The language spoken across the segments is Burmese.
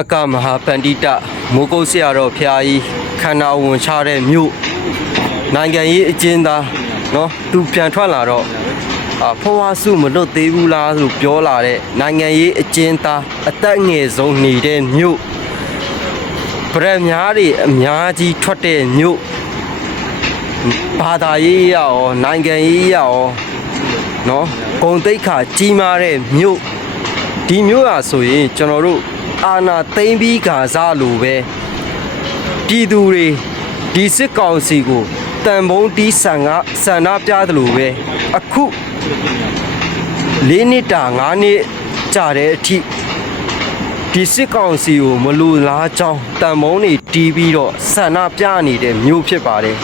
အကမဟာပန္တိတမိုးကုတ်ဆရာတော်ဖျားကြီးခန္ဓာဝင်ချတဲ့မြို့နိုင်ငံရေးအကျဉ်းသားเนาะသူပြန်ထွက်လာတော့အာဖွားစုမလွတ်သေးဘူးလားလို့ပြောလာတဲ့နိုင်ငံရေးအကျဉ်းသားအသက်ငယ်ဆုံးနေတဲ့မြို့ဗရက်များတွေအများကြီးထွက်တဲ့မြို့ဘာသာရေးရရောနိုင်ငံရေးရရောเนาะဂုံတိတ်ခါကြီးမားတဲ့မြို့ ဒီမျိုးอ่ะဆိုရင်ကျွန်တော်တို့ အာနာသိမ့်ပြီးခါစားလို့ပဲပြည်သူတွေဒီစစ်ကောင်စီကိုတန်ဖုံးတီးဆန်ကဆန္ဒပြသလိုပဲအခု၄နှစ်တာ၅နှစ်ကြာတဲ့အထိဒီစစ်ကောင်စီကိုမလူလားကြောင်းတန်ဖုံးတွေတီးပြီးတော့ဆန္ဒပြနေတဲ့မျိုးဖြစ်ပါတယ်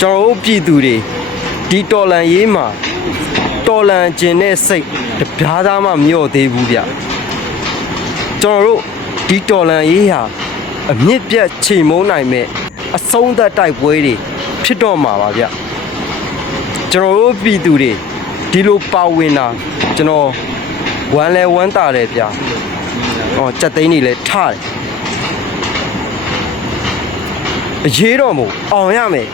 ကျွန်တော်တို့ပြည်သူတွေဒီတော်လန်ရေးမှာတော်လန်ကျင်တဲ့စိတ်တပြားသားမှမလျော့သေးဘူးဗျ ကျွန်တော်တို့ဒီတော်လန်ရေးဟာအမြင့်ပြတ်ချိန်မုံနိုင်မဲ့အဆုံးသက်တိုက်ပွဲတွေဖြစ်တော့မှာပါဗျကျွန်တော်တို့ပြည်သူတွေဒီလိုပါဝင်တာကျွန်တော်ဝမ်းလဲဝမ်းတာတယ်ဗျဟောစက်သိန်းတွေလည်းထားတယ်အရေးတော့မို့အောင်ရမယ်